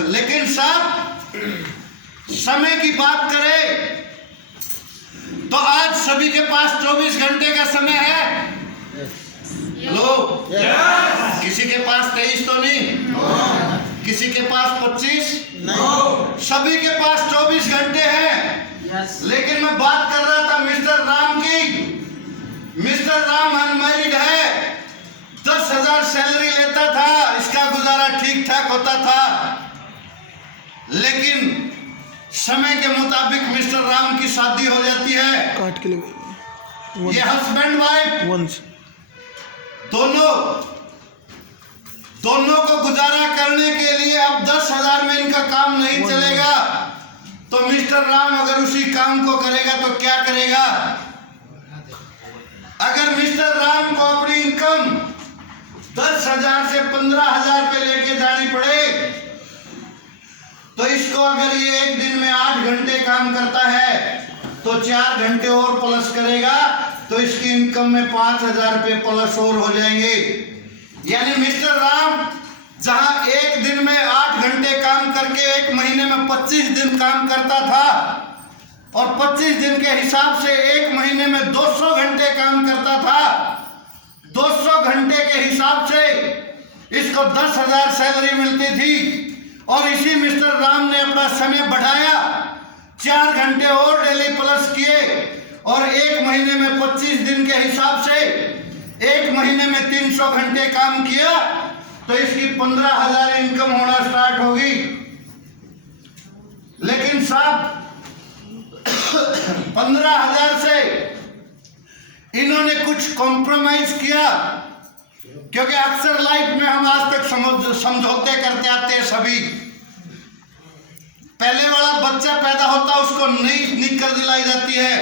लेकिन साहब समय की बात करें तो आज सभी के पास 24 घंटे का समय है। लोग किसी के पास 23 तो नहीं, किसी के पास 25 नहीं, सभी के पास 24 घंटे हैं। लेकिन मैं बात कर रहा था मिस्टर राम की। मिस्टर राम अनमैरिड है, 10,000 सैलरी लेता था, इसका गुजारा ठीक ठाक होता था। लेकिन समय के मुताबिक मिस्टर राम की शादी हो जाती है। काट के लिए ये हस्बैंड वाइफ दोनों को गुजारा करने के लिए अब 10,000 में इनका काम नहीं चलेगा। तो मिस्टर राम अगर उसी काम को करेगा तो क्या करेगा? अगर मिस्टर राम को अपनी इनकम 10,000 से 15,000 पे लेके जानी पड़े तो इसको अगर ये एक दिन में 8 घंटे काम करता है तो 4 घंटे और प्लस करेगा तो इसकी इनकम में 5,000 रुपये प्लस और हो जाएंगे। यानी मिस्टर राम जहां एक दिन में 8 घंटे काम करके एक महीने में 25 दिन काम करता था और 25 दिन के हिसाब से एक महीने में 200 घंटे काम करता था। 200 घंटे के हिसाब से इसको 10,000 सैलरी मिलती थी और इसी मिस्टर राम ने अपना समय बढ़ाया, 4 घंटे और डेली प्लस किए और एक महीने में 25 दिन के हिसाब से एक महीने में 300 घंटे काम किया तो इसकी 15,000 इनकम होना स्टार्ट होगी। लेकिन साहब 15,000 से इन्होंने कुछ कॉम्प्रोमाइज किया, क्योंकि अक्सर लाइफ में हम आज तक समझौते करते आते हैं सभी। पहले वाला बच्चा पैदा होता है उसको नई निकल दिलाई जाती है,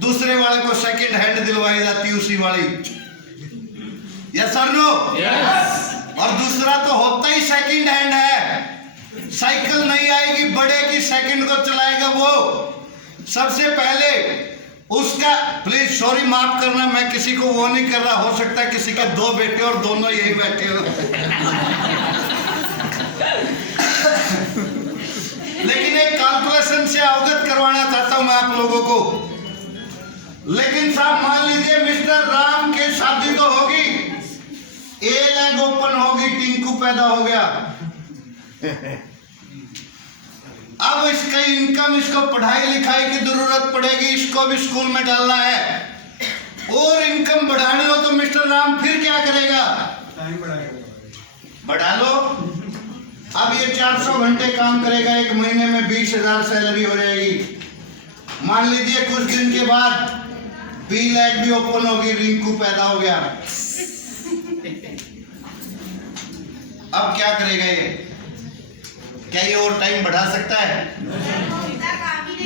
दूसरे वाले को सेकंड हैंड दिलवाई जाती है उसी वाली। यस और नो? और दूसरा तो होता ही सेकंड हैंड है। साइकिल नहीं आएगी बड़े की, सेकंड को चलाएगा वो। सबसे पहले उसका, प्लीज सॉरी माफ करना, मैं किसी को वो नहीं कर रहा, हो सकता है किसी के 2 बेटे और दोनों यही बैठे हो। लेकिन एक कैलकुलेशन से अवगत करवाना चाहता हूं मैं आप लोगों को। लेकिन साहब मान लीजिए मिस्टर राम की शादी तो होगी, ए लैग ओपन होगी, टिंकू पैदा हो गया। अब इसका इनकम, इसको पढ़ाई लिखाई की जरूरत पड़ेगी, इसको भी स्कूल में डालना है और इनकम बढ़ानी हो तो मिस्टर राम फिर क्या करेगा? टाइम बढ़ा लो। अब ये 400 घंटे काम करेगा, एक महीने में 20,000 सैलरी हो जाएगी। मान लीजिए कुछ दिन के बाद बी लैग भी ओपन होगी, रिंकू पैदा हो गया। अब क्या करेगा ये? क्या ये और टाइम बढ़ा सकता है?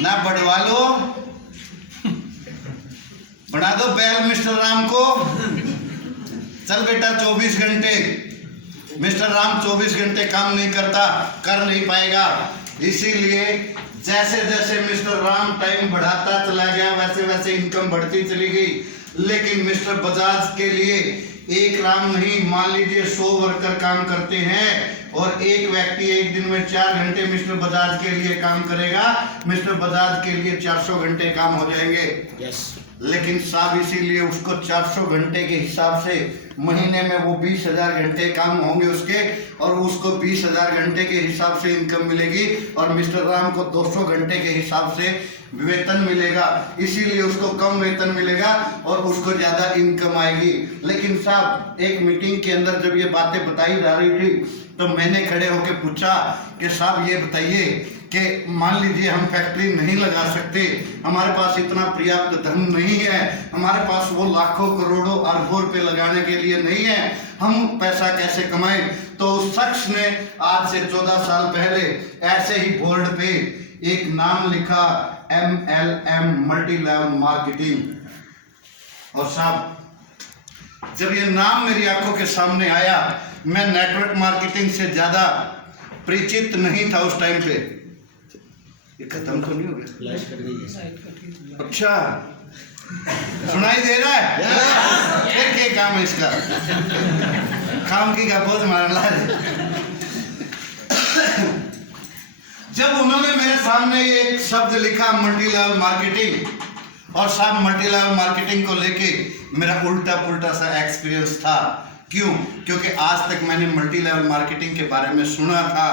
ना बढ़वा लो, बढ़ा दो बैल मिस्टर राम को। चल बेटा 24 घंटे। मिस्टर राम 24 घंटे काम नहीं करता, कर नहीं पाएगा। इसीलिए जैसे जैसे मिस्टर राम टाइम बढ़ाता चला गया वैसे वैसे इनकम बढ़ती चली गई। लेकिन मिस्टर बजाज के लिए एक राम नहीं, मान लीजिए 100 वर्कर काम करते हैं और एक व्यक्ति एक दिन में 4 घंटे मिस्टर बजाज के लिए काम करेगा, मिस्टर बजाज के लिए 400 घंटे काम हो जाएंगे। लेकिन साहब इसीलिए उसको 400 घंटे के हिसाब से महीने में वो 20,000 घंटे काम होंगे उसके, और उसको 20,000 घंटे के हिसाब से इनकम मिलेगी और मिस्टर राम को 200 घंटे के हिसाब से वेतन मिलेगा। इसीलिए उसको कम वेतन मिलेगा और उसको ज़्यादा इनकम आएगी। लेकिन साहब एक मीटिंग के अंदर जब ये बातें बताई जा रही थी तो मैंने खड़े होकर पूछा कि साहब ये बताइए कि मान लीजिए हम फैक्ट्री नहीं लगा सकते, हमारे पास इतना पर्याप्त धन नहीं है, हमारे पास वो लाखों करोड़ों अरबों रुपए लगाने के लिए नहीं है, हम पैसा कैसे कमाएं? तो उस शख्स ने आज से 14 साल पहले ऐसे ही बोर्ड पे एक नाम लिखा, MLM मल्टी लेवल मार्केटिंग। और साहब जब ये नाम मेरी आंखों के सामने आया, मैं नेटवर्क मार्केटिंग से ज्यादा परिचित नहीं था उस टाइम पे। ये खत्म तो नहीं हो गया? अच्छा सुनाई दे रहा है? फिर क्या काम है इसका? काम की का बहुत मारना है। जब उन्होंने मेरे सामने एक शब्द लिखा मल्टी लेवल मार्केटिंग, और साहब मल्टी लेवल मार्केटिंग को लेके मेरा उल्टा पुल्टा सा एक्सपीरियंस था। क्यों? क्योंकि आज तक मैंने मल्टी लेवल मार्केटिंग के बारे में सुना था,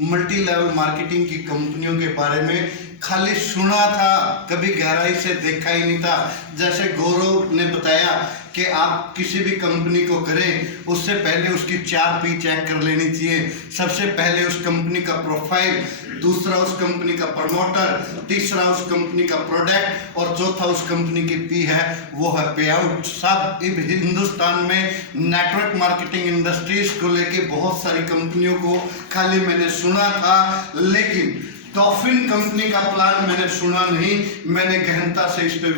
मल्टी लेवल मार्केटिंग की कंपनियों के बारे में खाली सुना था, कभी गहराई से देखा ही नहीं था। जैसे गौरव ने बताया कि आप किसी भी कंपनी को करें उससे पहले उसकी 4P चेक कर लेनी चाहिए। सबसे पहले उस कंपनी का प्रोफाइल, दूसरा उस कंपनी का प्रमोटर, तीसरा उस कंपनी का प्रोडक्ट, और चौथा उस कंपनी की P है वो है पे आउट। सब हिंदुस्तान में नेटवर्क मार्केटिंग इंडस्ट्रीज को लेके बहुत सारी कंपनियों को खाली मैंने सुना था, लेकिन डॉल्फिन कंपनी का प्लान मैंने सुना नहीं। मैंने गहनता से इस पे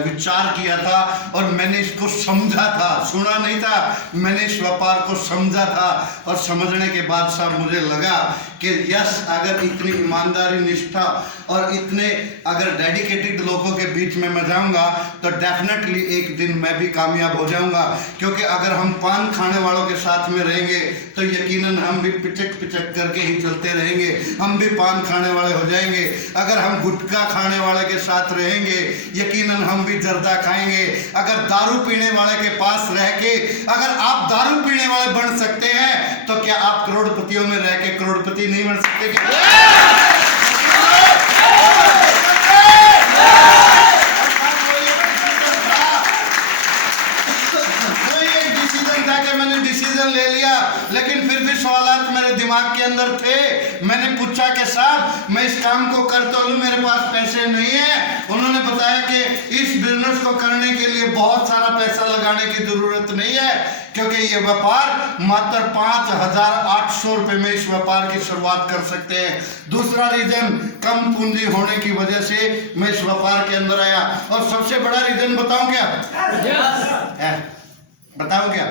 विचार किया था और मैंने इसको समझा था, सुना नहीं था, मैंने इस व्यापार को समझा था। और समझने के बाद साहब मुझे लगा कि यस, अगर इतनी ईमानदारी, निष्ठा और इतने अगर डेडिकेटेड लोगों के बीच में मैं जाऊंगा तो डेफिनेटली एक दिन मैं भी कामयाब हो जाऊंगा। क्योंकि अगर हम पान खाने वालों के साथ में रहेंगे तो यकीनन हम भी पिचक पिचक करके ही चलते रहेंगे, हम भी पान खाने वाले हो जाएंगे। अगर हम गुटखा खाने वाले के साथ रहेंगे यकीनन हम भी जर्दा खाएंगे। अगर दारू पीने वाले के पास रह के अगर आप दारू पीने वाले बन सकते हैं तो क्या आप करोड़पतियों में रह के करोड़पति नहीं बन सकते क्या? मैंने डिसीजन ले लिया, लेकिन फिर भी सवालात मेरे दिमाग के अंदर थे। मैंने पूछा कि साहब मैं इस काम को कर तो लूं, मेरे पास पैसे नहीं है। उन्होंने बताया कि इस बिजनेस को करने के लिए बहुत सारा पैसा लगाने की जरूरत नहीं है, क्योंकि ये व्यापार मात्र 5,800 रुपए में इस व्यापार की शुरुआत कर सकते हैं। दूसरा रीजन, कम पूंजी होने की वजह से मैं इस व्यापार के अंदर आया। और सबसे बड़ा रीजन बताऊं क्या? बताओ क्या?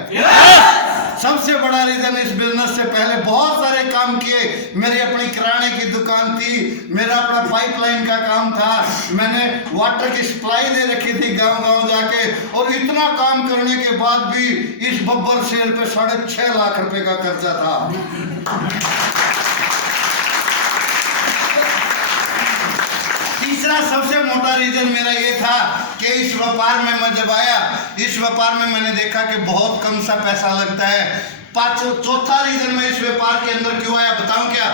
सबसे बड़ा रीजन, इस बिजनेस से पहले बहुत सारे काम किए। मेरी अपनी किराने की दुकान थी, मेरा अपना पाइपलाइन का काम था, मैंने वाटर की सप्लाई दे रखी थी गांव-गांव जाके। और इतना काम करने के बाद भी इस बब्बर शेर पे 6.5 लाख रुपए का खर्चा था। तीसरा सबसे मोटा रीजन मेरा ये था कि इस व्यापार में मैं जब आया, इस व्यापार में मैंने देखा कि बहुत कम सा पैसा लगता है। चौथा रीजन मैं इस व्यापार के अंदर क्यों आया बताऊं क्या?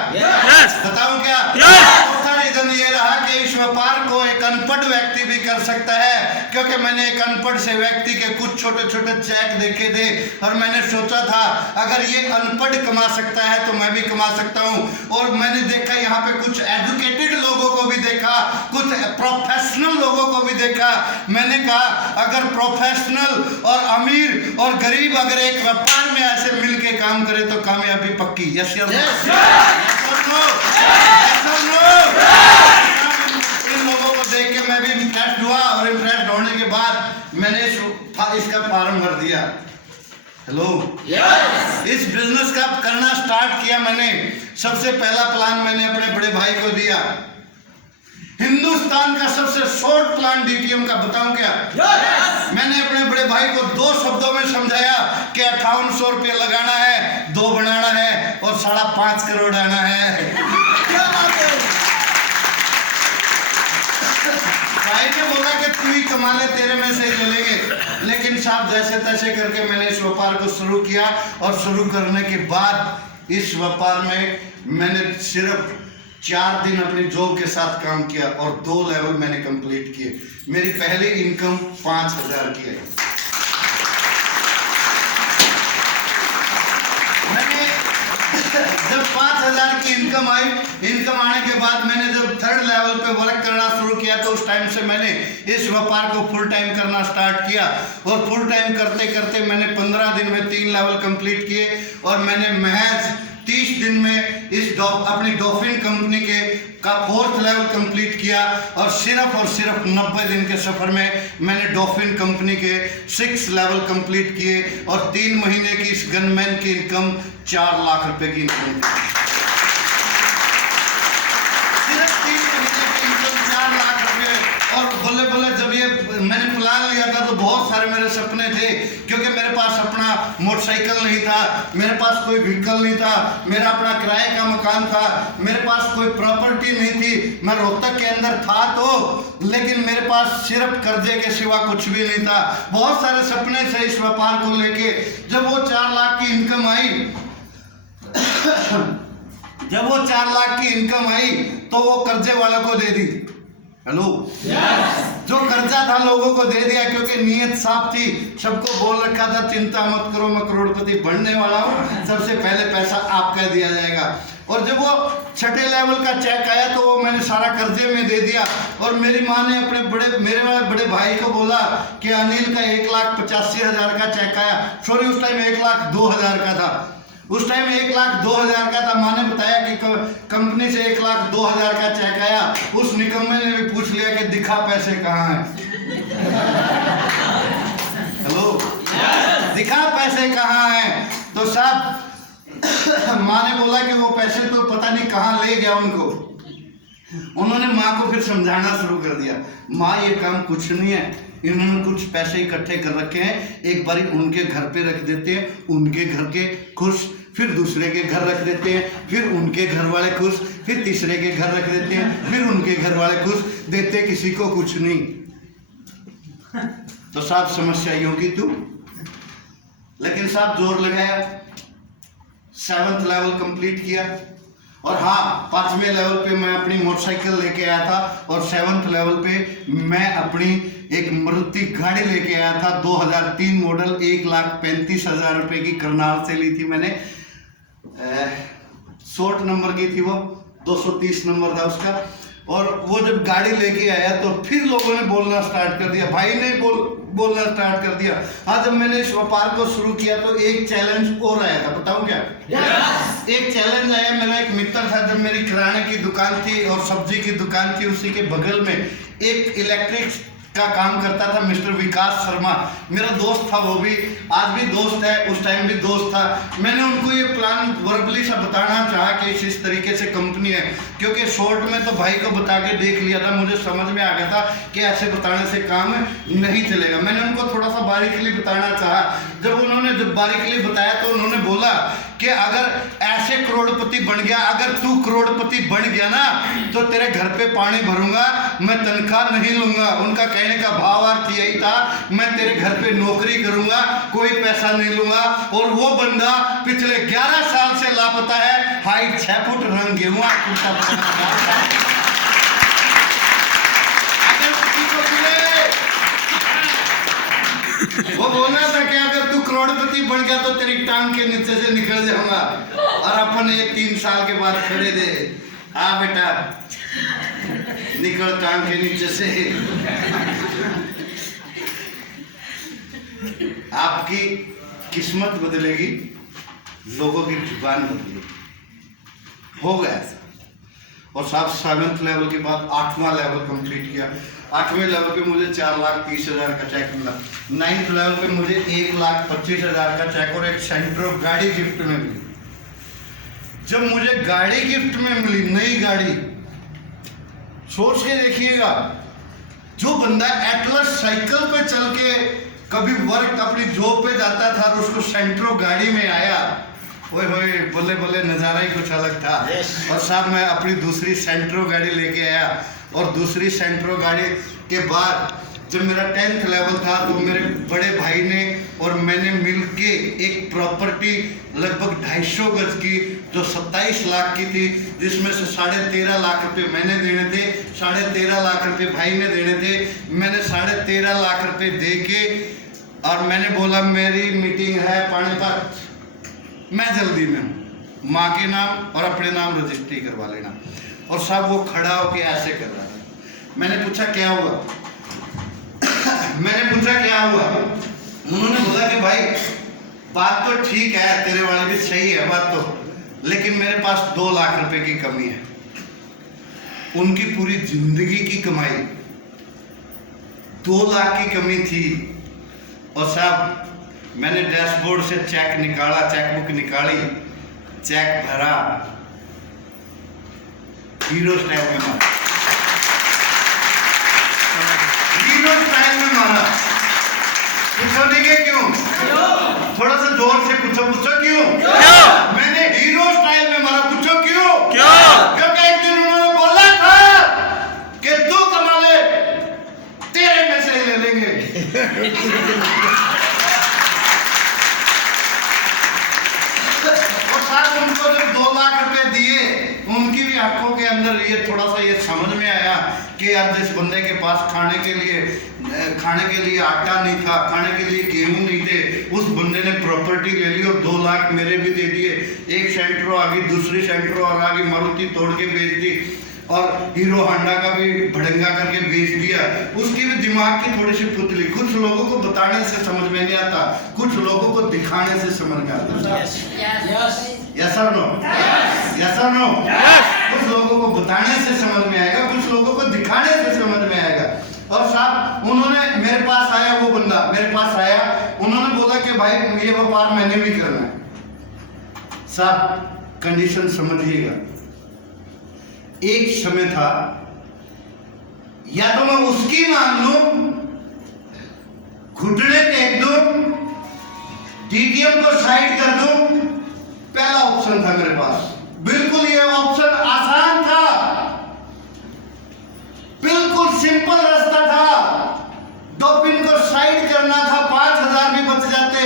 बताऊं क्या? चौथा रीजन ये रहा कि इस व्यापार को एक अनपढ़ व्यक्ति भी कर सकता है, क्योंकि मैंने एक अनपढ़ से व्यक्ति के कुछ छोटे छोटे चेक देखे थे और मैंने सोचा था अगर ये अनपढ़ कमा सकता है तो मैं भी कमा सकता हूं। और मैंने देखा यहाँ पे कुछ एजुकेटेड लोगों को भी देखा, कुछ प्रोफेशनल लोगों को भी देखा। मैंने कहा अगर प्रोफेशनल और अमीर और गरीब अगर एक व्यापार में ऐसे के काम करे तो कामयाबी पक्की। Yes no? इन लोगों को देख के मैं भी इम्प्रेस्ड हुआ और इम्प्रेस्ड होने के बाद मैंने इसका फॉर्म भर दिया। हेलो, इस बिजनेस का करना स्टार्ट किया मैंने। सबसे पहला प्लान मैंने अपने बड़े भाई को दिया। हिंदुस्तान का सबसे शॉर्ट प्लान डीटीएम का बताऊं क्या? मैंने अपने बड़े भाई को 2 शब्दों में समझाया कि 5800 रुपये लगाना है, 2 बनाना है और 5.5 करोड़ आना है। क्या बात है? भाई ने बोला कि तू ही कमा ले, तेरे में से ही ले लेंगे। लेकिन साहब जैसे तैसे करके मैंने इस व्यापार को शुरू किया और शुरू करने के बाद इस व्यापार में मैंने सिर्फ 4 दिन अपनी जॉब के साथ काम किया और 2 लेवल मैंने कंप्लीट किए। मेरी पहली इनकम 5,000 की है। मैंने जब 5,000 की इनकम आई, इनकम आने के बाद मैंने जब 3rd लेवल पे वर्क करना शुरू किया तो उस टाइम से मैंने इस व्यापार को फुल टाइम करना स्टार्ट किया। और फुल टाइम करते करते मैंने 15 दिन में 3 लेवल कंप्लीट किए और मैंने महज 30 दिन में अपनी डॉल्फिन कंपनी का 4th लेवल कंप्लीट किया। और सिर्फ 90 दिन के सफर में मैंने डॉल्फिन कंपनी के 6 लेवल कंप्लीट किए और 3 महीने की इस गनमैन की इनकम 4 लाख रुपए की इनकम थी। सिर्फ 3 महीने की इनकम 4 लाख रुपए। और बल्ले बल्ले जब ये मैंने प्लान लिया था तो बहुत सारे मेरे सपने थे, क्योंकि मेरे पास अपना मोटरसाइकिल नहीं था, मेरे पास कोई व्हीकल नहीं था, मेरा अपना किराए का मकान था, मेरे पास कोई प्रॉपर्टी नहीं थी, मैं रोहतक के अंदर था तो, लेकिन मेरे पास सिर्फ कर्जे के सिवा कुछ भी नहीं था। बहुत सारे सपने थे इस व्यापार को लेके। जब वो 4 लाख की इनकम आई जब वो 4 लाख की इनकम आई तो वो कर्जे वालों को दे दी। हेलो, जो कर्जा था लोगों को दे दिया, क्योंकि नीयत साफ थी। सबको बोल रखा था चिंता मत करो, मैं करोड़पति बनने वाला हूँ, सबसे पहले पैसा आपका दिया जाएगा। और जब वो 6ठे लेवल का चेक आया तो वो मैंने सारा कर्जे में दे दिया। और मेरी माँ ने अपने मेरे वाले बड़े भाई को बोला कि अनिल का 1,85,000 का चेक आया। सॉरी, उस टाइम 1,02,000 का था। उस टाइम 1,02,000 का था। माँ ने बताया कि कंपनी से 1,02,000 का चेक आया। उस निकम्मे ने भी पूछ लिया कि दिखा पैसे कहाँ हैं। हेलो, दिखा पैसे कहाँ हैं? तो साहब माँ ने बोला कि वो पैसे तो पता नहीं कहाँ ले गया उनको। उन्होंने माँ को फिर समझाना शुरू कर दिया, माँ ये काम कुछ नहीं है, इन्होंने कुछ पैसे इकट्ठे कर रखे हैं, एक बारी उनके घर पे रख देते हैं, उनके घर के खुश, फिर दूसरे के घर रख देते हैं, फिर उनके घर वाले खुश, फिर तीसरे के घर रख देते हैं, फिर उनके घर वाले खुश, देते किसी को कुछ नहीं। तो साहब समस्या यूं की तू, लेकिन साहब जोर लगाया, 7th लेवल कंप्लीट किया। और हाँ, 5वें लेवल पे मैं अपनी मोटरसाइकिल लेके आया था, और 7th लेवल पे मैं अपनी एक मारुति गाड़ी लेके आया था, 2003 मॉडल, 1,35,000 रुपए की करनाल से ली थी मैंने। 60 नंबर की थी वो, 230 नंबर था उसका। और वो जब गाड़ी लेके आया तो फिर लोगों ने बोलना स्टार्ट कर दिया, भाई ने बोलना स्टार्ट कर दिया। हाँ, जब मैंने इस व्यापार को शुरू किया तो एक चैलेंज और आया था, बताऊं क्या? एक चैलेंज आया। मेरा एक मित्र था, जब मेरी किराने की दुकान थी और सब्जी की दुकान थी, उसी के बगल में एक इलेक्ट्रिक का काम करता था मिस्टर विकास शर्मा। मेरा दोस्त था, वो भी आज भी दोस्त है, उस टाइम भी दोस्त था। मैंने उनको ये प्लान वर्बली सा बताना चाहा कि इस तरीके से कंपनी है, क्योंकि शॉर्ट में तो भाई को बता के देख लिया था, मुझे समझ में आ गया था कि ऐसे बताने से काम नहीं चलेगा। मैंने उनको थोड़ा सा बारीकली बताना चाहा। जब बारीकली बताया तो उन्होंने बोला कि अगर ऐसे करोड़पति बन गया, अगर तू करोड़पति बन गया ना, तो तेरे घर पे पानी भरूंगा, मैं तनख्वाह नहीं लूंगा। उनका कहने का भावार्थ यही था, मैं तेरे घर पे नौकरी करूंगा, कोई पैसा नहीं लूंगा। और वो बंदा पिछले 11 साल से लापता है, हाइट 6 फुट, रंग गेहुआ, वो बोलना था कि अगर तू करोड़पति बन गया तो तेरी टांग के नीचे से निकल जाऊंगा। और अपन ये 3 साल के बाद खड़े थे, आ बेटा निकल टांग के नीचे से। आपकी किस्मत बदलेगी, लोगों की जुबान बदलेगी। हो गया। और साहब 7th लेवल के बाद 8वां लेवल कंप्लीट किया। 8वें लेवल पे मुझे 4,30,000 का चेक मिला। 9th लेवल पे मुझे 1,25,000 का चेक और एक सेंट्रो गाड़ी गिफ्ट में मिली। जब मुझे गाड़ी गिफ्ट में मिली, नई गाड़ी, सोच के देखिएगा, जो बंदा एटलस साइकिल पे चल के कभी वर्क अपनी जॉब पे जाता था और उसको सेंट्रो गाड़ी में आया, ओए होए, बल्ले बल्ले, नज़ारा ही कुछ अलग था। और साहब मैं अपनी दूसरी सेंट्रो गाड़ी लेके आया। और दूसरी सेंट्रो गाड़ी के बाद जब मेरा 10th लेवल था तो मेरे बड़े भाई ने और मैंने मिलके एक प्रॉपर्टी लगभग 250 गज की, जो 27 लाख की थी, जिसमें से 13.5 लाख रुपए मैंने देने थे, 13.5 लाख रुपए भाई ने देने थे। मैंने 13.5 लाख रुपए दे के और मैंने बोला मेरी मीटिंग है पानीपत, मैं जल्दी में हूँ, माँ के नाम और अपने नाम रजिस्ट्री करवा लेना। और साहब वो खड़ा होके ऐसे कर रहा था। मैंने पूछा क्या हुआ? उन्होंने बोला कि भाई बात तो ठीक है, तेरे वाले भी सही है बात तो, लेकिन मेरे पास 2 लाख रुपए की कमी है। उनकी पूरी जिंदगी की कमाई 2 लाख की कमी थी। और साहब मैंने डैशबोर्ड से चेक निकाला, चेकबुक निकाली, चेक भरा, हीरो स्टाइल में मारा, हीरो स्टाइल में मारा। पूछोगे क्यों? थोड़ा सा जोर से पूछो क्यों? मैंने हीरो स्टाइल में मारा, पूछो क्यों? क्योंकि एक दिन उन्होंने बोला था कि तू कमा ले, तेरे में से ही ले लेंगे। और साथ उनको जब 2 लाख रुपए दिए, उनकी भी आंखों के अंदर ये थोड़ा सा ये समझ में आया कि यार जिस बंदे के पास खाने के लिए आटा नहीं था, खाने के लिए गेहूं नहीं थे, उस बंदे ने प्रॉपर्टी ले ली और 2 लाख मेरे भी दे दिए। एक सेंट्रो आ गई, दूसरी सेंट्रो आ गई, मारुति तोड़ के बेच दी और हीरो हांडा का भी भड़ंगा करके बेच दिया। उसकी भी दिमाग की थोड़ी सी पुतली। कुछ लोगों को बताने से समझ में नहीं आता, कुछ लोगों को दिखाने से समझ में आता। Yes or no? Yes or no? कुछ लोगों को बताने से समझ में आएगा, कुछ लोगों को दिखाने से समझ में आएगा। और साहब उन्होंने मेरे पास आया, वो बंदा मेरे पास आया, उन्होंने बोला कि भाई ये व्यापार मैंने भी करना है। साहब कंडीशन समझिएगा, एक समय था या तो मैं उसकी मान लूं, घुटने टेक दूं, डीटीएम को साइड कर दूं, पहला ऑप्शन था मेरे पास। बिल्कुल ये ऑप्शन आसान था, बिल्कुल सिंपल रास्ता था। 2 पिन को साइड करना था, 5000 भी बच जाते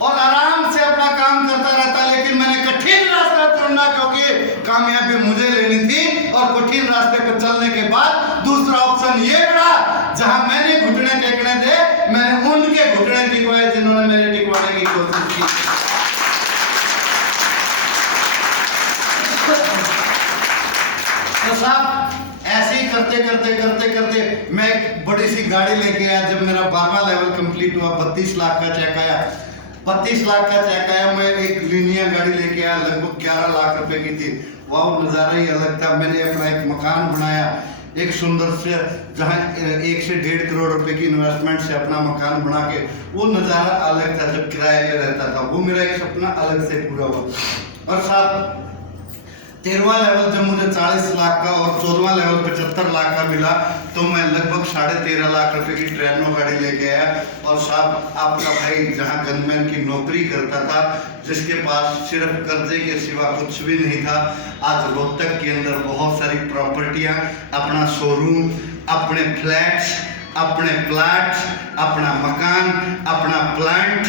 और आराम से अपना काम करता रहता। लेकिन मैंने कठिन रास्ता चुना, क्योंकि कामयाबी मुझे लेनी थी। और कठिन रास्ते पर चलने के बाद दूसरा ऑप्शन ये रहा, जहां मैंने घुटने टेकने थे, मैंने उनके घुटने टिकवाए जिन्होंने मेरे टिकवाने की कोशिश की। तो साहब ऐसे ही करते करते मैं एक बड़ी सी गाड़ी लेके आया। जब मेरा 12वां लेवल कंप्लीट हुआ, 32 लाख का चेक आया। 32 लाख का चेक आया, मैं एक लिनिया गाड़ी लेके आया, लगभग 11 लाख रुपए की थी। वाह, नज़ारा ही अलग था। मैंने अपना एक मकान बनाया, एक सुंदर से, जहाँ 1 से 1.5 करोड़ रुपए की इन्वेस्टमेंट से अपना मकान बना के, वो नज़ारा अलग था जब किराए पे रहता था। वो मेरा एक सपना अलग से पूरा हुआ। और साहब 13वां लेवल जब मुझे 40 लाख का और 14वां लेवल 75 लाख का मिला, तो मैं लगभग 13.5 लाख रुपए की ट्रेनो गाड़ी लेके आया। और साहब आपका भाई जहां गनमैन की नौकरी करता था, जिसके पास सिर्फ कर्जे के सिवा कुछ भी नहीं था, आज रोहतक के अंदर बहुत सारी प्रॉपर्टियां, अपना शोरूम, अपने फ्लैट्स, अपने प्लाट्स, अपना मकान, अपना प्लांट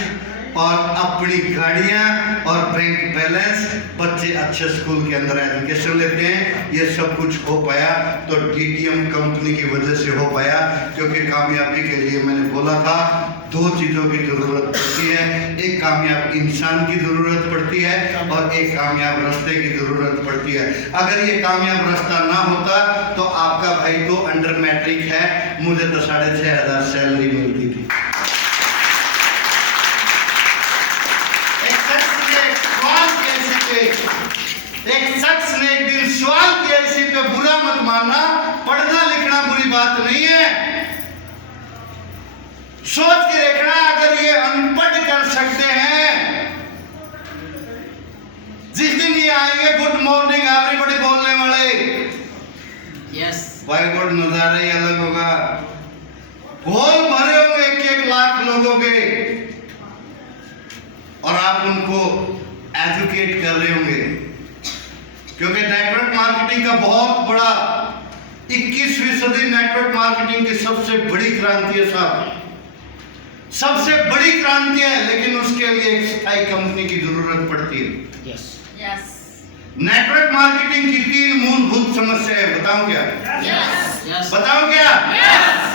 और अपनी गाड़ियां और बैंक बैलेंस, बच्चे अच्छे स्कूल के अंदर एजुकेशन लेते हैं। ये सब कुछ हो पाया तो डीटीएम कंपनी की वजह से हो पाया, क्योंकि कामयाबी के लिए मैंने बोला था 2 चीज़ों की ज़रूरत पड़ती है। एक कामयाब इंसान की ज़रूरत पड़ती है और एक कामयाब रास्ते की ज़रूरत पड़ती है। अगर ये कामयाब रास्ता ना होता तो आपका भाई तो अंडर मैट्रिक है, मुझे तो 6,500 सैलरी मिलती थी। एक शख्स ने एक दिन सवाल किया, इसी पे बुरा मत मानना, पढ़ना लिखना बुरी बात नहीं है, सोच के देखना, अगर ये अनपढ़ कर सकते हैं, जिस दिन ये आएंगे गुड मॉर्निंग एवरीबॉडी बोलने वाले, यस भाई गुड, नजारा ही अलग होगा। हॉल भरे होंगे 1-1 लाख लोगों के, और आप उनको एजुकेट कर रहे होंगे, क्योंकि नेटवर्क मार्केटिंग का बहुत बड़ा 21वीं सदी नेटवर्क मार्केटिंग की सबसे बड़ी क्रांति है साहब, सबसे बड़ी क्रांति है। लेकिन उसके लिए एक स्थायी कंपनी की जरूरत पड़ती है। यस नेटवर्क मार्केटिंग की 3 मूलभूत समस्या है, बताऊं क्या? बताऊं क्या?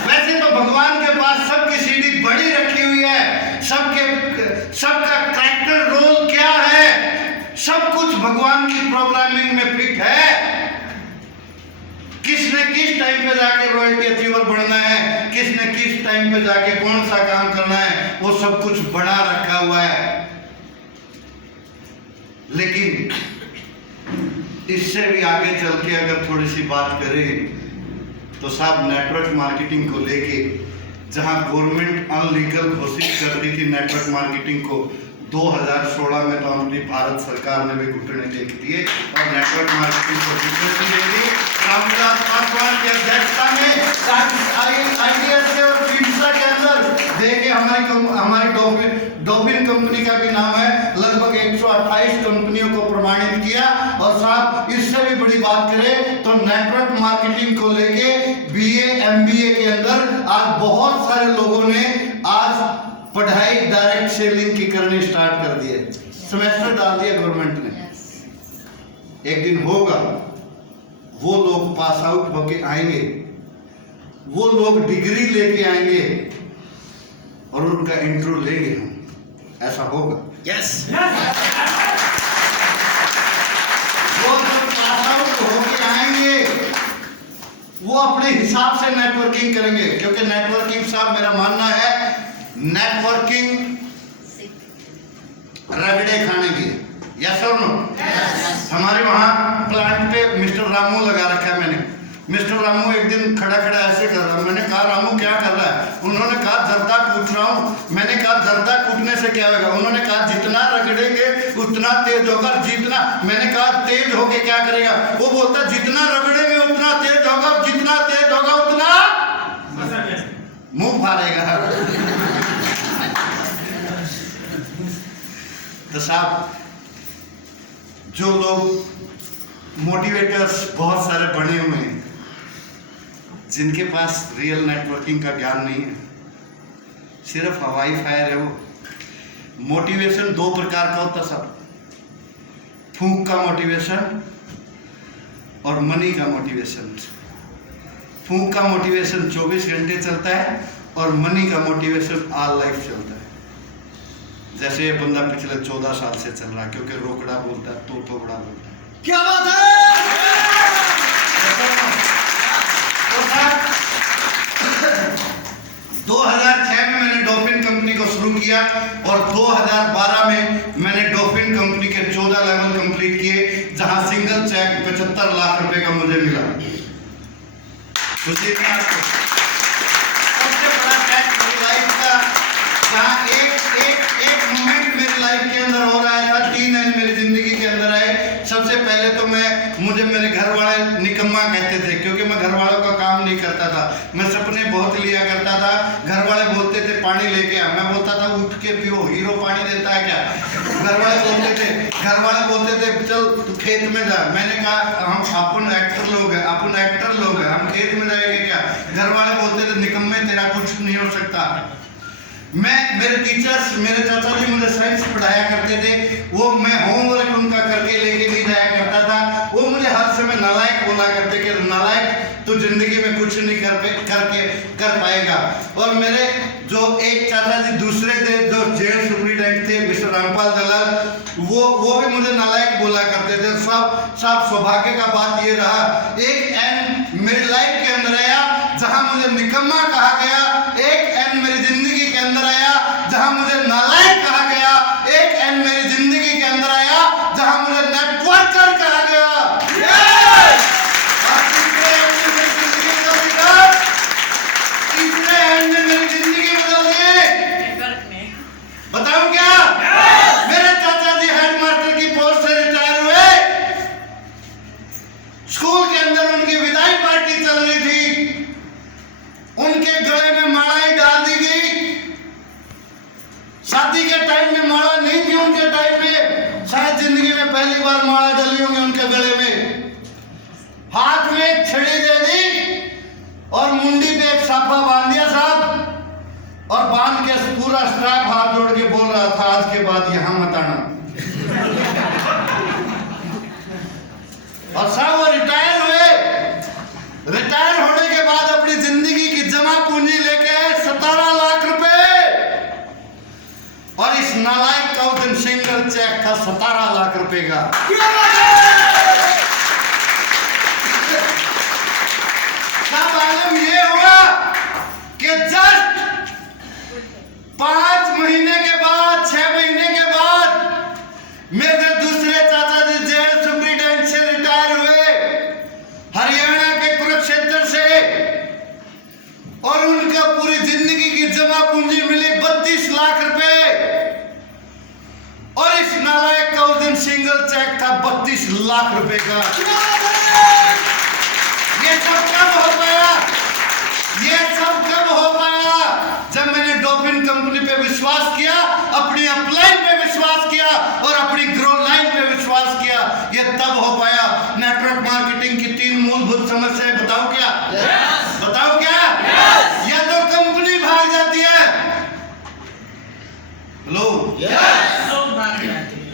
वैसे तो भगवान के पास सबकी सीढ़ी बड़ी रखी हुई है, सबका कैरेक्टर रोल क्या है, सब कुछ भगवान की प्रोग्रामिंग में फिट है। किसने किस टाइम पे जाके रॉयल्टी अचीवर बनना है, किसने किस टाइम पे जाके कौन सा काम करना है, वो सब कुछ बना रखा हुआ है। लेकिन इससे भी आगे चल के अगर थोड़ी सी बात करें तो साहब नेटवर्क मार्केटिंग को लेके, जहां गवर्नमेंट अनलीगल घोषित करती थी नेटवर्क मार्केटिंग को, 2016 में तो हमारी भारत सरकार ने भी घुटने टेक दिए और नेटवर्क मार्केटिंग को स्वीकृति दे दी। रामविलास पासवान की अध्यक्षता में IDSA और FIMSA के अंदर देखिए हमारी डॉल्फिन कंपनी का भी नाम है, लगभग 128 कंपनियों को प्रमाणित किया। और साहब इससे भी बड़ी बात करें तो नेटवर्क मार्केटिंग को लेके BA MBA के अंदर आज बहुत सारे लोगों ने आज पढ़ाई डायरेक्ट सेलिंग की करनी स्टार्ट कर दी है। सेमेस्टर डाल दिया गवर्नमेंट ने। एक दिन होगा वो लोग पास आउट होके आएंगे, वो लोग डिग्री लेके आएंगे और उनका इंटरव्यू लेंगे हम, ऐसा होगा। यस वो लोग पास आउट होके आएंगे, वो अपने हिसाब से नेटवर्किंग करेंगे, क्योंकि नेटवर्किंग साहब मेरा मानना है नेटवर्किंग रगड़े खाने की। यस और नो? हमारे वहाँ प्लांट पे मिस्टर रामू लगा रखा है मैंने। मिस्टर रामू एक दिन खड़ा ऐसे कर रहा है, मैंने कहा रामू क्या कर रहा है? उन्होंने कहा जर्दा कूट रहा हूँ। मैंने कहा जर्दा कूटने से क्या होगा? उन्होंने कहा जितना रगड़ेंगे उतना तेज होगा, जितना। मैंने कहा तेज होके क्या करेगा? वो बोलता जितना रगड़ेंगे उतना तेज होगा, जितना तेज होगा उतना मुंह फाड़ेगा। तो साहब जो लोग मोटिवेटर्स बहुत सारे बने हुए हैं, जिनके पास रियल नेटवर्किंग का ज्ञान नहीं है, सिर्फ हवाई फायर है वो। मोटिवेशन दो प्रकार का होता सब, फूंक का मोटिवेशन और मनी का मोटिवेशन। फूंक का मोटिवेशन 24 घंटे चलता है और मनी का मोटिवेशन ऑल लाइफ चलता है। जैसे ये बंदा पिछले 14 साल से चल रहा है, क्योंकि रोकड़ा बोलता है तो बड़ा बोलता है। क्या बात है? 2006 में मैंने डॉल्फिन कंपनी को शुरू किया और 2012 में मैंने डॉल्फिन कंपनी के 14 लेवल कंप्लीट किए, जहां सिंगल चेक 75 लाख रुपए का मुझे मिला। सबसे बड़ा चेक मेरी लाइफ का, जहां एक मोमेंट मेरी लाइफ के अंदर हो रहा था, 3 एंड मेरी जिंदगी के अंदर आए। सबसे पहले तो मुझे मेरे घर वाले निकम्मा कहते थे, क्योंकि मैं घर वालों का काम नहीं करता था। मैं सपने बहुत लिया करता था। घर वाले बोलते थे पानी लेके आ, मैं बोलता था उठ के पियो, हीरो पानी देता है क्या? घर वाले बोलते थे चल तू खेत में जा। मैंने कहा हम अपन एक्टर लोग हैं, हम खेत में जाएंगे क्या? घर वाले बोलते थे निकम्मे तेरा कुछ नहीं हो सकता। मेरे टीचर्स, मेरे चाचा जी मुझे साइंस पढ़ाया करते थे, वो मैं होमवर्क उनका करके लेके नहीं जाया करता था। वो मुझे हर समय नालायक बोला करते कि नालायक तू जिंदगी में कुछ नहीं कर पाएगा। और मेरे जो एक चाचा जी दूसरे थे, जो जेल सुप्रीडेंट थे, मिस्टर रामपाल दलाल, वो भी मुझे नालायक बोला करते थे। सब सौभाग्य का बात ये रहा, एक एंड मेरी लाइफ के अंदर आया जहां मुझे निकम्मा कहा गया, एक एंड मेरी जिंदगी के अंदर आया जहां मुझे नालायक कहा गया, एक एंड मेरी जिंदगी के अंदर आया जहां मुझे नेटवर्कर कहा गया। तीसरे एंड में मेरी जिंदगी बदल गई। बताऊं क्या? मेरे चाचा जी हेडमास्टर की पोस्ट से रिटायर हुए। स्कूल के अंदर उनकी विदाई पार्टी चल रही थी, उनके गले में मालाएं डाल दी गई। शादी के टाइम में माला नहीं थी उनके टाइम में, शायद जिंदगी में पहली बार माला डली होंगी उनके गले में। हाथ में एक छड़ी दे दी और मुंडी पे एक साफा बांध दिया साहब, और बांध के पूरा स्टाफ हाथ जोड़ के बोल रहा था आज के बाद यहां मत आना। और साहब वो रिटायर हुए। रिटायर होने के बाद अपनी जिंदगी की जमा पूंजी लेके 17 लाख रुपए, और इस नालायक का उस दिन सिंगल चेक था 17 लाख रुपए का। सब आलम ये हुआ कि जस्ट 5 महीने के बाद, 6 महीने के बाद मेरे दूसरे चाचा जी जेल सुप्रीडेंट से रिटायर हुए, हरियाणा के कुरुक्षेत्र से, और उनका पूरी जिंदगी की जमा पूंजी मिली 32 लाख रुपए। रुपए का। ये सब कब हो पाया? ये सब कब हो पाया? जब मैंने डॉल्फिन कंपनी पे विश्वास किया, अपनी अपलाइन पे विश्वास किया और अपनी ग्रो लाइन पे विश्वास किया। ये तब हो पाया। नेटवर्क मार्केटिंग की 3 मूलभूत समस्याएं बताओ क्या? बताओ क्या? या तो कंपनी भाग जाती है, हेलो,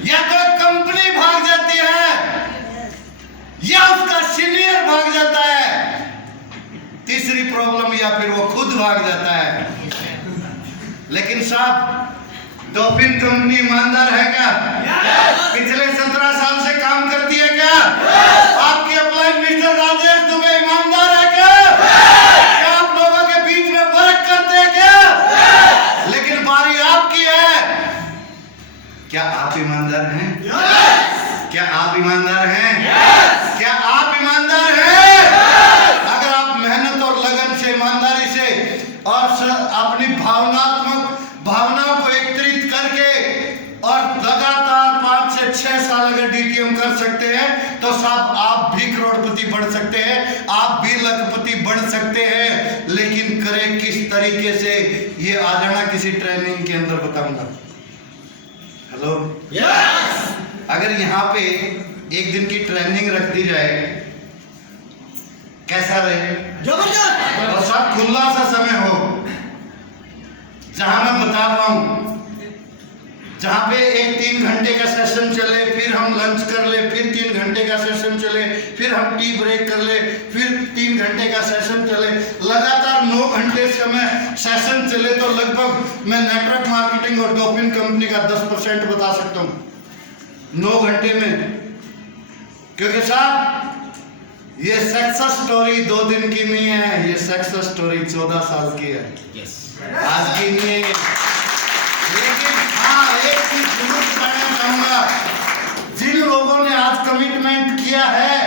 या तो कंपनी भाग जाती है या उसका सीनियर भाग जाता है, तीसरी प्रॉब्लम या फिर वो खुद भाग जाता है। लेकिन साहब डॉल्फिन कंपनी ईमानदार है क्या? पिछले 17 साल से काम करती है क्या? आपके अपलाइन मिस्टर राजेश दुबे ईमानदार है क्या? क्या आप लोगों के बीच में वर्क करते हैं क्या? लेकिन बारी आपकी है। क्या आप ईमानदार हैं? क्या आप ईमानदार हैं? क्या आप ईमानदार हैं? अगर आप मेहनत और लगन से, ईमानदारी से और अपनी भावनाओं को एकत्रित करके और लगातार 5 से 6 साल अगर डीटीएम कर सकते हैं तो साहब आप भी करोड़पति बन सकते हैं, आप भी लखपति बन सकते हैं। लेकिन करें किस तरीके से, ये आ जाना किसी ट्रेनिंग के अंदर बताऊंगा। हेलो, अगर यहाँ पे एक दिन की ट्रेनिंग रख दी जाए कैसा रहे? जबरदस्त। और सब खुला सा समय हो जहां मैं बता रहा हूं, जहां पे एक 3 घंटे का सेशन चले, फिर हम लंच कर ले, फिर 3 घंटे का सेशन चले, फिर हम टी ब्रेक कर ले, फिर 3 घंटे का सेशन चले, लगातार 9 घंटे समय सेशन चले तो लगभग मैं नेटवर्क मार्केटिंग और डॉल्फिन कंपनी का 10% बता सकता हूं 9 घंटे में। क्योंकि साहब ये सक्सेस स्टोरी 2 दिन की नहीं है, ये सक्सेस स्टोरी 14 साल की है, आज की नहीं है। लेकिन हाँ, एक चीज जरूर बताना चाहूंगा, जिन लोगों ने आज कमिटमेंट किया है,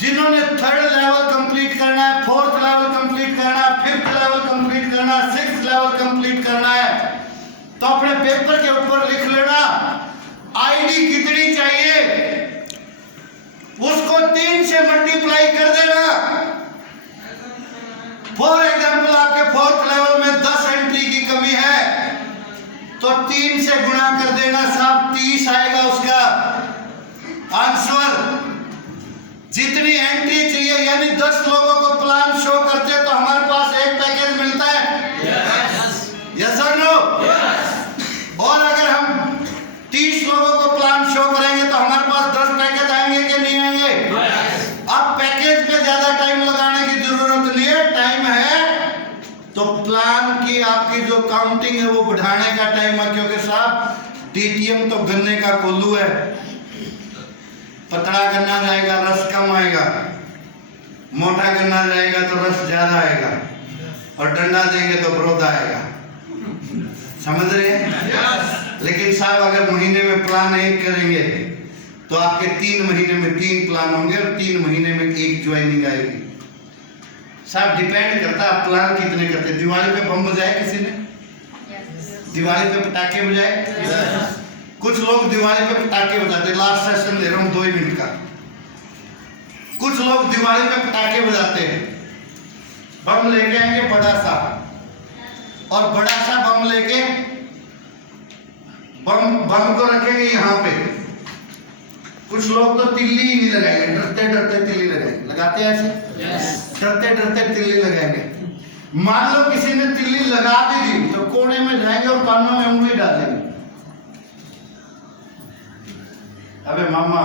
जिन्होंने 3rd लेवल कंप्लीट करना है, 4th लेवल कंप्लीट करना है, 5th लेवल कंप्लीट करना है, 6th लेवल कंप्लीट करना है, तो अपने पेपर के ऊपर लिख लेना आईडी कितनी चाहिए, उसको 3 से मल्टीप्लाई कर देना। फॉर एग्जाम्पल आपके 4th लेवल में 10 एंट्री की कमी है तो 3 से गुणा कर देना साहब, 30 आएगा उसका आंसर। जितनी एंट्री चाहिए, यानी 10 लोगों को प्लान शो करते तो हमारे पास एक पैकेज मिलता है, यस और नो? और अगर हम 30 लोगों को प्लान शो करेंगे तो हमारे पास 10 पैकेज आएंगे कि नहीं आएंगे? अब पैकेज पे ज्यादा टाइम लगाने की जरूरत नहीं है, टाइम है तो प्लान की आपकी जो काउंटिंग है वो बढ़ाने का टाइम है। क्योंकि साहब डीटीएम तो गन्ने का कोल्लू है, पतला गन्ना जाएगा रस कम आएगा, मोटा गन्ना जाएगा तो रस ज्यादा आएगा, और डंडा देंगे तो विरोध आएगा। समझ रहे हैं? लेकिन साहब अगर महीने में प्लान 1 करेंगे तो आपके 3 महीने में 3 प्लान होंगे और 3 महीने में 1 ज्वाइनिंग आएगी। साहब डिपेंड करता है आप प्लान कितने करते। दिवाली पे बम बजाए किसी ने? दिवाली पे पटाखे बजाए? कुछ लोग दिवाली पे पटाखे बजाते, लास्ट सेशन दे रहा हूँ 2 मिनट का। कुछ लोग दिवाली पे पटाखे बजाते हैं, बम लेके आएंगे बड़ा सा, और बड़ा सा बम लेके बम को रखेंगे यहाँ पे। कुछ लोग तो तिल्ली ही नहीं लगाएंगे, डरते डरते तिल्ली लगाएंगे, लगाते हैं ऐसे, डरते डरते तिल्ली लगाएंगे। मान लो किसी ने तिल्ली लगा भी दी तो कोने में जाएंगे और कानों में उंगली डालेंगे। अबे मामा,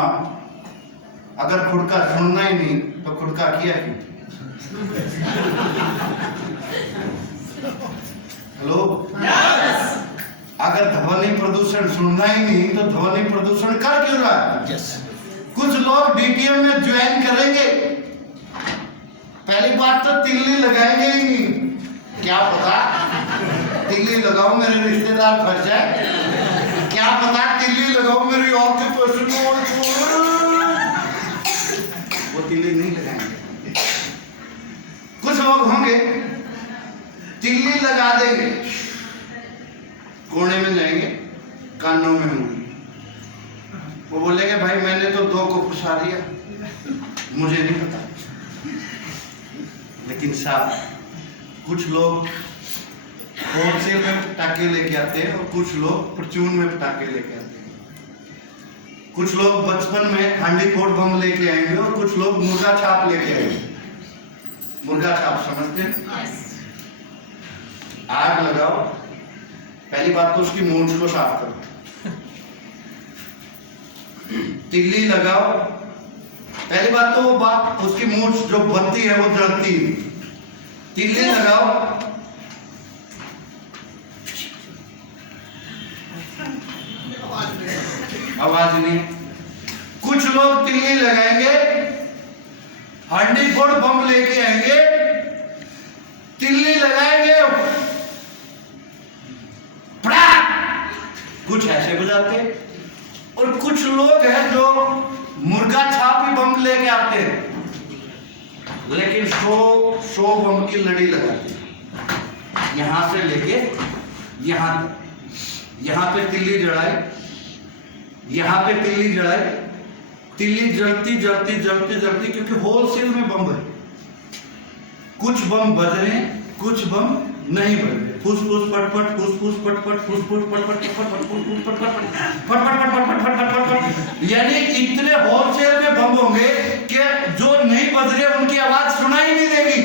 अगर खुड़का सुनना ही नहीं तो खुड़का किया क्यों? हेलो, अगर ध्वनि प्रदूषण सुनना ही नहीं तो ध्वनि प्रदूषण कर क्यों रहा है? कुछ लोग डीटीएम में ज्वाइन करेंगे, पहली बात तो तिल्ली लगाएंगे ही नहीं। क्या पता तिल्ली लगाओ मेरे रिश्तेदार फंस जाए, क्या पता तिल्ली लगाओ मेरी ऑक्यूपेशन वो तिल्ली नहीं लगाएंगे। कुछ लोग होंगे तिल्ली लगा देंगे, कोने में जाएंगे, कानों में होंगे, वो बोलेंगे भाई मैंने तो 2 को फंसा दिया, मुझे नहीं पता। लेकिन साहब कुछ लोग होलसेल में पटाखे लेके आते हैं और कुछ लोग परचून में पटाखे लेके आते हैं। कुछ लोग बचपन में हांडी फोड़ बम लेके आएंगे और कुछ लोग मुर्गा छाप लेके आएंगे। मुर्गा छाप समझते हैं? आग लगाओ, पहली बात तो उसकी मूंछ को साफ करो, तिल्ली लगाओ, पहली बात तो वो बात उसकी मूंछ जो बत्ती है वो जलती है, तिल्ली लगाओ, आवाज नहीं। कुछ लोग तिल्ली लगाएंगे, हांडी फोड़ बम लेके आएंगे, तिल्ली लगाएंगे, कुछ ऐसे बजाते, और कुछ लोग हैं जो मुर्गा छाप ही बम लेके आते हैं, लेकिन 100 बम की लड़ी लगाते हैं। यहां से लेके यहां पे तिल्ली जड़ाई, यहां पे तिल्ली जड़ाई, तिल्ली जलती जलती जलती जलती, क्योंकि होलसेल में बम है। कुछ बम बज रहे हैं, कुछ बम नहीं बज रहे। फुस फुस पट पट, फुस फुस पट पट, फुस फुस पट पट, फुस फुस पट पट, फट फट पट पट पट पट, यानी इतने होलसेल में बम होंगे कि जो नहीं बज रहे उनकी आवाज सुनाई नहीं देगी।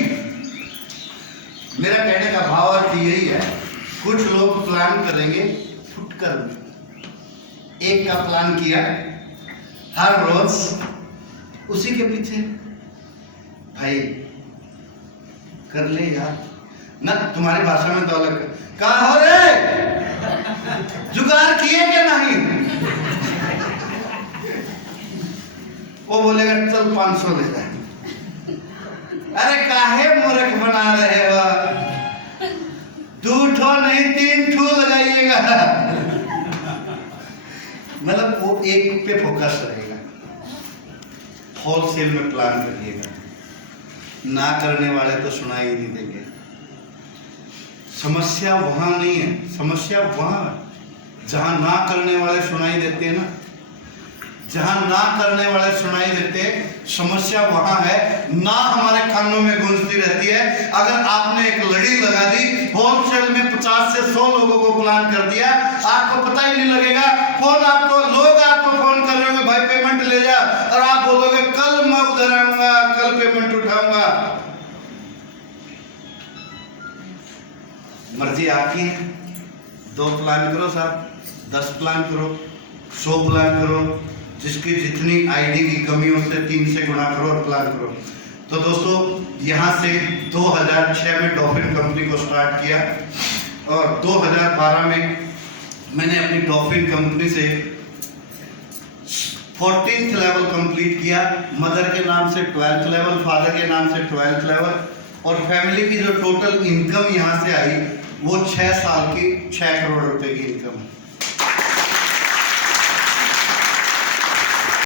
मेरा कहने का भाव अर्थ यही है, कुछ लोग प्लान करेंगे फुटकर में। एक का प्लान किया, हर रोज उसी के पीछे, भाई कर ले यार ना, तुम्हारी भाषा में तो अलग कहा हो रे, जुगाड़ किए क्या नहीं? वो बोलेगा चल 500 ले जाए। अरे काहे मूर्ख बना रहे हो, 2 ठो नहीं 3 ठो लगाइएगा। मतलब वो एक पे फोकस रहेगा, होलसेल में प्लान करिएगा। ना करने वाले तो सुनाई ही नहीं देंगे। समस्या वहां नहीं है, समस्या वहां जहां ना करने वाले सुनाई देते हैं ना, जहां ना करने वाले सुनाई देते हैं, समस्या वहां है। ना हमारे कानों में गूंजती रहती है। अगर आपने एक लड़ी लगा दी, होलसेल में 50 से 100 लोगों को प्लान कर दिया, आपको पता ही नहीं लगेगा। फोन आपको लोग आपको फोन कर रहे होंगे, भाई पेमेंट ले जा, और आप बोलोगे कल मैं उधर आऊंगा, कल पेमेंट उठाऊंगा। मर्जी आपकी है, 2 प्लान करो साहब, 10 प्लान करो, 100 प्लान करो, जिसकी जितनी आईडी की कमी हो उससे 3 से गुणा करो और प्लान करो। तो दोस्तों यहाँ से 2006 में डॉल्फिन कंपनी को स्टार्ट किया और 2012 में मैंने अपनी डॉल्फिन कंपनी से 14th लेवल कंप्लीट किया। मदर के नाम से 12th लेवल, फादर के नाम से 12th लेवल, और फैमिली की जो टोटल इनकम यहाँ से आई वो 6 साल की 6 करोड़ रुपए की इनकम है।